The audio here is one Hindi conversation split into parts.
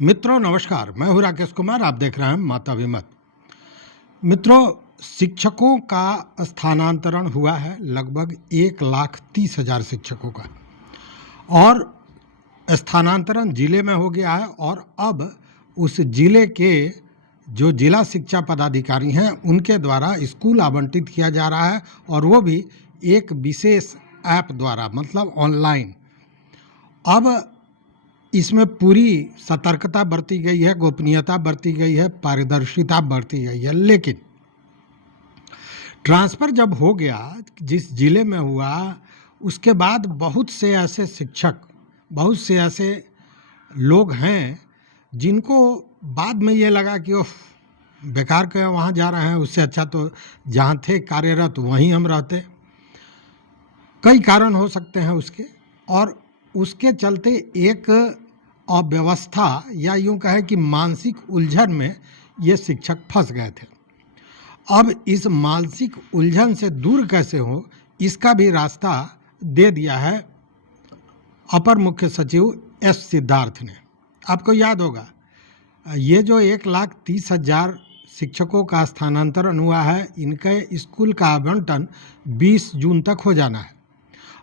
मित्रों नमस्कार, मैं हूं राकेश कुमार। आप देख रहे हैं माता विमत। मित्रों, शिक्षकों का स्थानांतरण हुआ है, लगभग 1,30,000 शिक्षकों का, और स्थानांतरण जिले में हो गया है। और अब उस जिले के जो जिला शिक्षा पदाधिकारी हैं उनके द्वारा स्कूल आवंटित किया जा रहा है, और वो भी एक विशेष ऐप द्वारा, मतलब ऑनलाइन। अब इसमें पूरी सतर्कता बरती गई है, गोपनीयता बरती गई है, पारदर्शिता बरती गई है। लेकिन ट्रांसफ़र जब हो गया, जिस जिले में हुआ, उसके बाद बहुत से ऐसे शिक्षक, बहुत से ऐसे लोग हैं जिनको बाद में ये लगा कि ओह, बेकार के वहाँ जा रहे हैं, उससे अच्छा तो जहाँ थे कार्यरत वहीं हम रहते। कई कारण हो सकते हैं उसके, और उसके चलते एक अव्यवस्था, या यूं कहे कि मानसिक उलझन में ये शिक्षक फंस गए थे। अब इस मानसिक उलझन से दूर कैसे हो, इसका भी रास्ता दे दिया है अपर मुख्य सचिव एस सिद्धार्थ ने। आपको याद होगा, ये जो 1,30,000 शिक्षकों का स्थानांतरण हुआ है, इनके स्कूल का आवंटन 20 जून तक हो जाना है,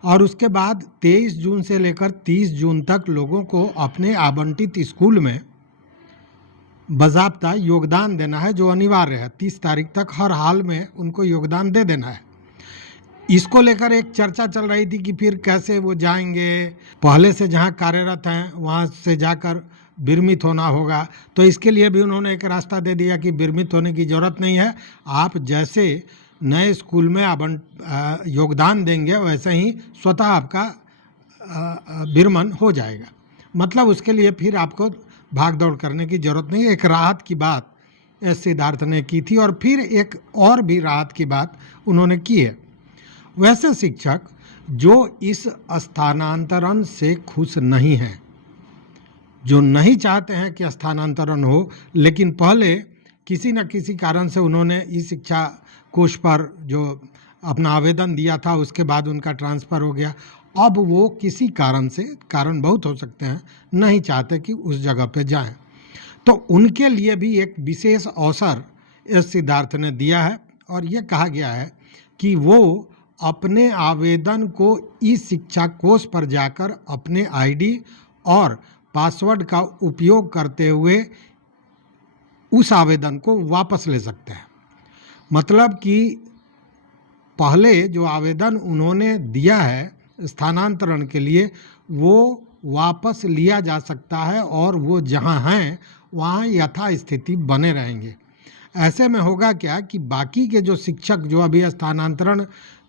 और उसके बाद 23 जून से लेकर 30 जून तक लोगों को अपने आवंटित स्कूल में बाज़ाब्ता योगदान देना है, जो अनिवार्य है। 30 तारीख तक हर हाल में उनको योगदान दे देना है। इसको लेकर एक चर्चा चल रही थी कि फिर कैसे वो जाएंगे, पहले से जहाँ कार्यरत हैं वहाँ से जाकर विरमित होना होगा। तो इसके लिए भी उन्होंने एक रास्ता दे दिया कि विरमित होने की ज़रूरत नहीं है, आप जैसे नए स्कूल में योगदान देंगे वैसे ही स्वतः आपका विरमन हो जाएगा। मतलब उसके लिए फिर आपको भाग दौड़ करने की ज़रूरत नहीं है। एक राहत की बात एस सिद्धार्थ ने की थी, और फिर एक और भी राहत की बात उन्होंने की है। वैसे शिक्षक जो इस स्थानांतरण से खुश नहीं हैं, जो नहीं चाहते हैं कि स्थानांतरण हो, लेकिन पहले किसी न किसी कारण से उन्होंने ई शिक्षा कोष पर जो अपना आवेदन दिया था, उसके बाद उनका ट्रांसफ़र हो गया, अब वो किसी कारण से, कारण बहुत हो सकते हैं, नहीं चाहते कि उस जगह पे जाएं, तो उनके लिए भी एक विशेष अवसर एस सिद्धार्थ ने दिया है। और ये कहा गया है कि वो अपने आवेदन को ई शिक्षा कोष पर जाकर अपने आईडी और पासवर्ड का उपयोग करते हुए उस आवेदन को वापस ले सकते हैं। मतलब कि पहले जो आवेदन उन्होंने दिया है स्थानांतरण के लिए, वो वापस लिया जा सकता है, और वो जहां हैं वहां यथास्थिति बने रहेंगे। ऐसे में होगा क्या कि बाकी के जो शिक्षक जो अभी स्थानांतरण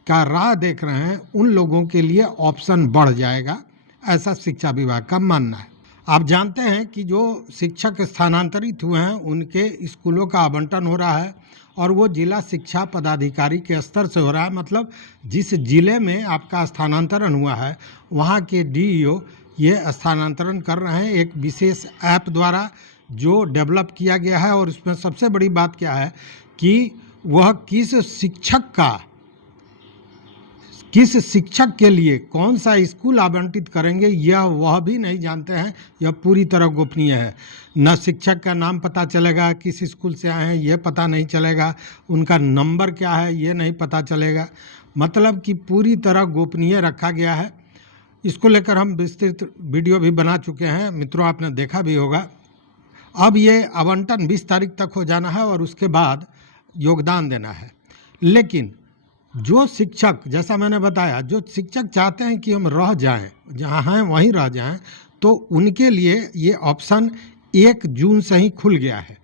का राह देख रहे हैं, उन लोगों के लिए ऑप्शन बढ़ जाएगा, ऐसा शिक्षा विभाग का मानना है। आप जानते हैं कि जो शिक्षक स्थानांतरित हुए हैं उनके स्कूलों का आवंटन हो रहा है, और वो जिला शिक्षा पदाधिकारी के स्तर से हो रहा है। मतलब जिस जिले में आपका स्थानांतरण हुआ है वहाँ के डीईओ ये स्थानांतरण कर रहे हैं एक विशेष ऐप द्वारा, जो डेवलप किया गया है। और उसमें सबसे बड़ी बात क्या है कि वह किस शिक्षक के लिए कौन सा स्कूल आवंटित करेंगे, यह वह भी नहीं जानते हैं। यह पूरी तरह गोपनीय है। न शिक्षक का नाम पता चलेगा, किस स्कूल से आए हैं यह पता नहीं चलेगा, उनका नंबर क्या है ये नहीं पता चलेगा। मतलब कि पूरी तरह गोपनीय रखा गया है। इसको लेकर हम विस्तृत वीडियो भी बना चुके हैं, मित्रों आपने देखा भी होगा। अब ये आवंटन 20 तारीख तक हो जाना है, और उसके बाद योगदान देना है। लेकिन जो शिक्षक, जैसा मैंने बताया, जो शिक्षक चाहते हैं कि हम रह जाएं, जहां हैं वहीं रह जाएं, तो उनके लिए ये ऑप्शन 1 जून से ही खुल गया है।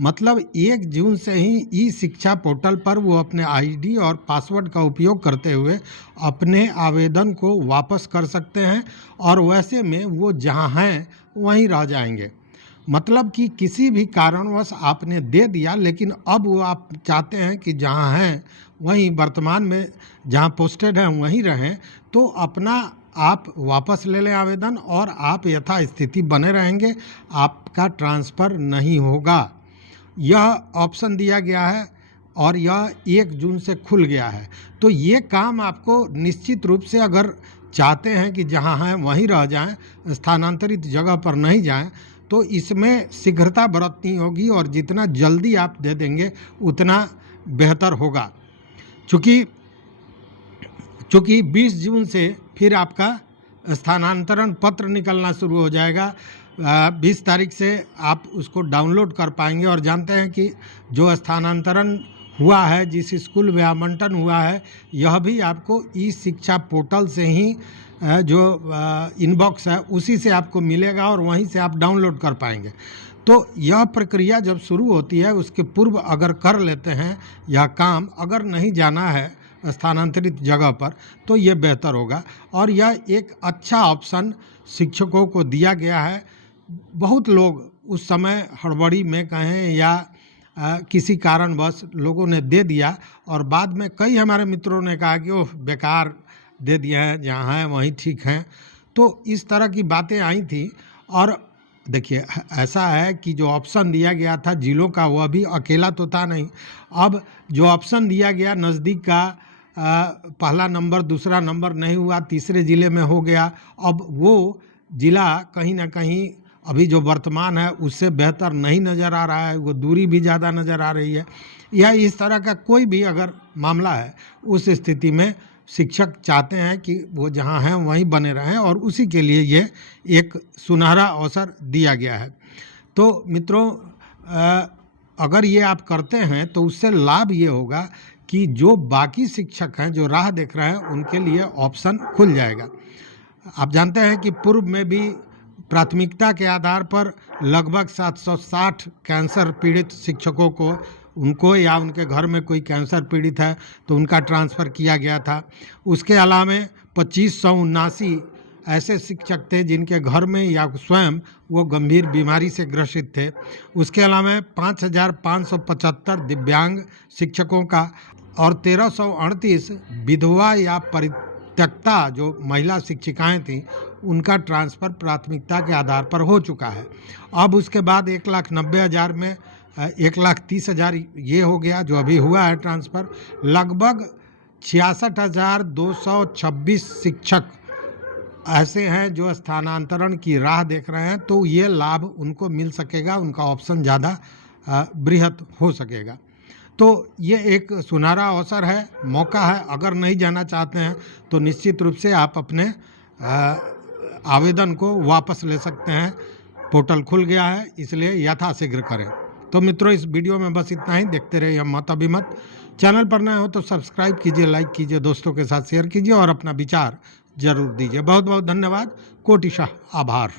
मतलब 1 जून से ही ई शिक्षा पोर्टल पर वो अपने आईडी और पासवर्ड का उपयोग करते हुए अपने आवेदन को वापस कर सकते हैं, और वैसे में वो जहां हैं वहीं रह जाएंगे। मतलब कि किसी भी कारणवश आपने दे दिया, लेकिन अब वो आप चाहते हैं कि जहां हैं वहीं वर्तमान में जहां पोस्टेड हैं वहीं रहें, तो अपना आप वापस ले लें आवेदन, और आप यथास्थिति बने रहेंगे, आपका ट्रांसफ़र नहीं होगा। यह ऑप्शन दिया गया है, और यह 1 जून से खुल गया है। तो ये काम आपको निश्चित रूप से, अगर चाहते हैं कि जहां हैं वहीं रह जाएं, स्थानांतरित जगह पर नहीं जाएं, तो इसमें शीघ्रता बरतनी होगी और जितना जल्दी आप दे देंगे उतना बेहतर होगा। चूँकि 20 जून से फिर आपका स्थानांतरण पत्र निकलना शुरू हो जाएगा। 20 तारीख से आप उसको डाउनलोड कर पाएंगे और जानते हैं कि जो स्थानांतरण हुआ है, जिस स्कूल में आवंटन हुआ है, यह भी आपको ई शिक्षा पोर्टल से ही जो इनबॉक्स है उसी से आपको मिलेगा और वहीं से आप डाउनलोड कर पाएंगे। तो यह प्रक्रिया जब शुरू होती है उसके पूर्व अगर कर लेते हैं यह काम, अगर नहीं जाना है स्थानांतरित जगह पर, तो ये बेहतर होगा। और यह एक अच्छा ऑप्शन शिक्षकों को दिया गया है। बहुत लोग उस समय हड़बड़ी में कहें या किसी कारणवश लोगों ने दे दिया और बाद में कई हमारे मित्रों ने कहा कि ओह बेकार दे दिए हैं, जहाँ हैं वहीं ठीक हैं। तो इस तरह की बातें आई थी। और देखिए ऐसा है कि जो ऑप्शन दिया गया था जिलों का, वह भी अकेला तो था नहीं। अब जो ऑप्शन दिया गया नज़दीक का पहला नंबर दूसरा नंबर नहीं हुआ, तीसरे ज़िले में हो गया। अब वो ज़िला कहीं ना कहीं अभी जो वर्तमान है उससे बेहतर नहीं नज़र आ रहा है, वो दूरी भी ज़्यादा नज़र आ रही है, या इस तरह का कोई भी अगर मामला है, उस स्थिति में शिक्षक चाहते हैं कि वो जहाँ हैं वहीं बने रहें और उसी के लिए ये एक सुनहरा अवसर दिया गया है। तो मित्रों, अगर ये आप करते हैं तो उससे लाभ ये होगा कि जो बाकी शिक्षक हैं जो राह देख रहे हैं उनके लिए ऑप्शन खुल जाएगा। आप जानते हैं कि पूर्व में भी प्राथमिकता के आधार पर लगभग 760 कैंसर पीड़ित शिक्षकों को, उनको या उनके घर में कोई कैंसर पीड़ित है तो उनका ट्रांसफ़र किया गया था। उसके अलावा 2579 ऐसे शिक्षक थे जिनके घर में या स्वयं वो गंभीर बीमारी से ग्रसित थे। उसके अलावा 5575 दिव्यांग शिक्षकों का और 1338 विधवा या परित्यक्ता जो महिला शिक्षिकाएं थीं, उनका ट्रांसफ़र प्राथमिकता के आधार पर हो चुका है। अब उसके बाद 1,90,000 में 1,30,000 ये हो गया जो अभी हुआ है ट्रांसफ़र। लगभग 66,226 शिक्षक ऐसे हैं जो स्थानांतरण की राह देख रहे हैं, तो ये लाभ उनको मिल सकेगा, उनका ऑप्शन ज़्यादा बृहत हो सकेगा। तो ये एक सुनहरा अवसर है, मौका है। अगर नहीं जाना चाहते हैं तो निश्चित रूप से आप अपने आवेदन को वापस ले सकते हैं। पोर्टल खुल गया है, इसलिए यथाशीघ्र करें। तो मित्रों, इस वीडियो में बस इतना ही। देखते रहिए मत अभिमत। चैनल पर नए हो तो सब्सक्राइब कीजिए, लाइक कीजिए, दोस्तों के साथ शेयर कीजिए और अपना विचार जरूर दीजिए। बहुत बहुत धन्यवाद, कोटिशः आभार।